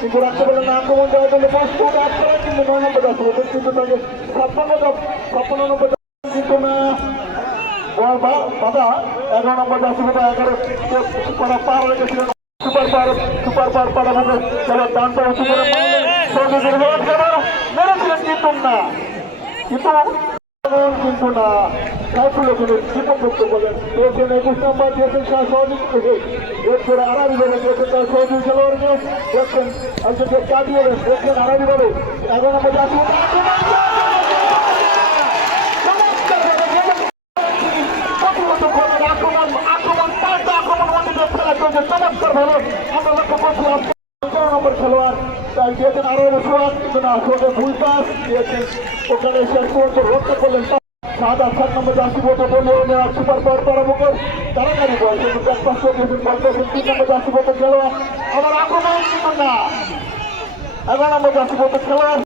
কিন্তু রাখতে পারলেন না, আক্রমণ দেওয়ার জন্য প্রস্তুত আপনারা, কিন্তু 9 নম্বর যাচ্ছে কিন্তু তাকে 56 নম্বর কিন্তু না বাধা 11 নম্বর যাচ্ছে 11 পার রেখেছিলেন সুপার পার পাড়াভাবে খেলার ডান পাড়া সুপারে মেরেছিলেন কিন্তু না কিন্তু না সাইফুল দীপক দত্ত বলেন পেয়েছেন 21 নম্বর দিয়েছেন সহযোগী থেকে এরপরে আড়াবি বলে দিয়েছেন তার সহযোগী খেলোয়াড়কে দেখছেন একজনকে কাটিয়ে দেখছেন আড়াবি বলে 11 নম্বর জাতীয় চমৎকার ভালো আমরা লক্ষ্য করছিলাম নম্বর খেলোয়াড় তাই দিয়েছেন আরো সোয়াদ কিন্তু না সোয়াদের ভুল পাস দিয়েছেন ওখানে শেষ পর্যন্ত রক্ষা করলেন 7 নম্বর জার্সি বোটা বলে সুপার পাওয়ার পরামুখে তাড়াতাড়ি বল কিন্তু ব্যাকপাস করে দিয়েছেন বল করেছেন 3 নম্বর জার্সি বোটা খেলোয়াড় আবার আক্রমণ কিন্তু না 11 নম্বর জার্সি বোটা খেলোয়াড়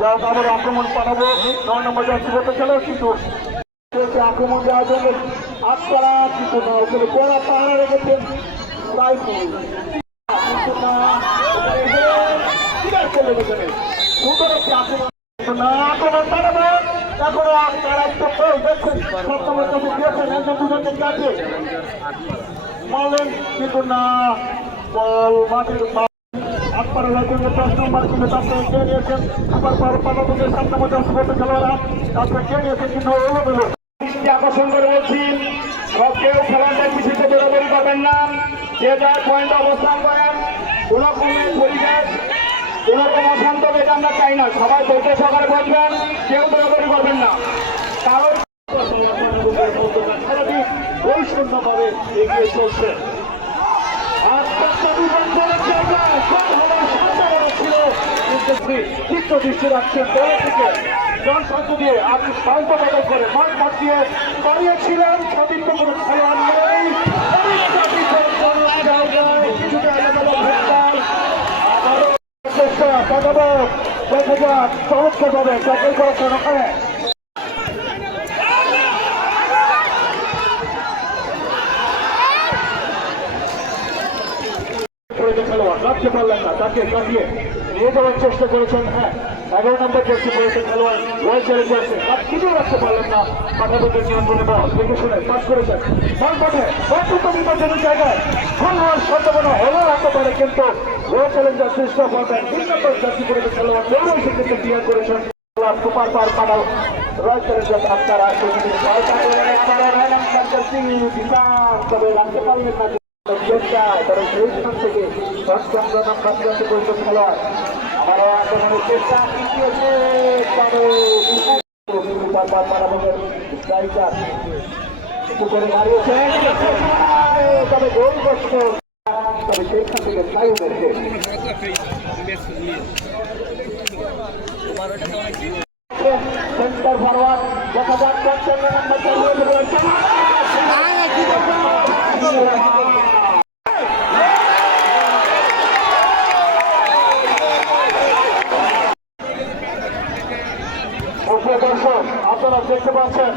যাও আবার আক্রমণ পাঠাবো 9 নম্বর জার্সি বোটা খেলোয়াড় কিন্তু আক্রমণ দেওয়ার জন্য আটকরা কিন্তু না ওখানে কড়া পাহারা রেখেছেন রাইফুল কিন্তু না সুন্দর একটি আক্রমণ না আক্রমণ পাঠাবো এখনো তারা একটু দেখছেন সপ্তমের কাছে দিয়েছেন একজন দুজনকে কাছে মারলেন কিন্তু না বল মাটির আটপাড়া জন্য 10 নম্বর কিন্তু তারপরে কে নিয়েছেন সুপার পাওয়ার পাঠাবো 7 নম্বর 10 খেলোয়াড়রা তারপরে কে নিয়েছেন কিন্তু এলো আকর্ষণ করে বলছি সব কেউ খেলাটা পিছিয়ে বেরোবেরি পাবেন না যে যার পয়েন্ট অবস্থান করেন কোনো পরিবেশ কোনোরকম অশান্ত বেগ আমরা চাই না সবাই ধৈর্য সহকারে বসবেন কেউ বেরোবেরি করবেন না কারণ খেলাটি বৈষম্যভাবে এগিয়ে চলছে দৃষ্টি রাখছেন জনসংখ্য দিয়ে আপনি পাল্ট বদল করে মাঠ দিয়ে দাঁড়িয়েছিলেন সতীর্থ কোনো খেলোয়াড় নেই কিছুটা চেষ্টা পাঠাবো দেখা যাক চমৎকার ভাবে ট্যাকেল করেছেন ওখানে খেলোয়াড় রাখতে পারলেন না তাকে কাটিয়ে নিয়ে যাওয়ার চেষ্টা করেছেন হ্যাঁ 11 নম্বর জার্সি পড়েছে খেলোয়াড় ওয়াই চ্যালেঞ্জ আছে তার কিছু রাখতে পারলেন না পাঠাবোদের নিয়ন্ত্রণে বল দেখে শুনে পাস করেছেন বল মাঠে বন্ধুত্ব নির্বাচনের জায়গায় ভুল হওয়ার সম্ভাবনা হলেও রাখতে পারে কিন্তু ওয়াই চ্যালেঞ্জার চেষ্টা করবেন 3 নম্বর জার্সি পড়েছে খেলোয়াড় দৌড়ও সেক্ষেত্রে ক্লিয়ার করেছেন সুপার পার পাঠাও রয়্যাল চ্যালেঞ্জার্স আপনারা তবে রাখতে পারলেন না তারা সেই স্থান থেকে খেলোয়াড় আবারও আক্রমণের চেষ্টা করে দাঁড়িয়েছে তবে গোল করছে তবে সেইখান থেকে ফ্লাই উঠেছে সেন্টার ফরওয়ার্ড দেখা যাক দর্শক আপনারা দেখতে পাচ্ছেন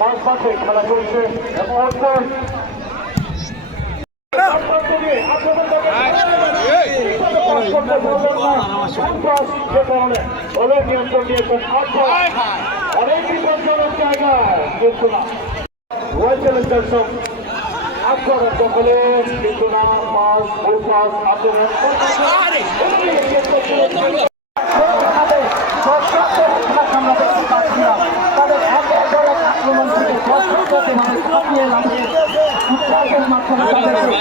মাঝ মাঠে খেলা চলছে এবং নিয়ন্ত্রণ নিয়েছেন অনেক বিপজ্জনক জায়গায় কিন্তু না ওয়াই চ্যালেঞ্জার সব আক্রমণ দখলে কিন্তু না পাস ভুল পাস আক্রমণ আমরা দেখতে পাচ্ছিলাম তাদের আক্রমণ থেকে মাধ্যমে তাদেরকে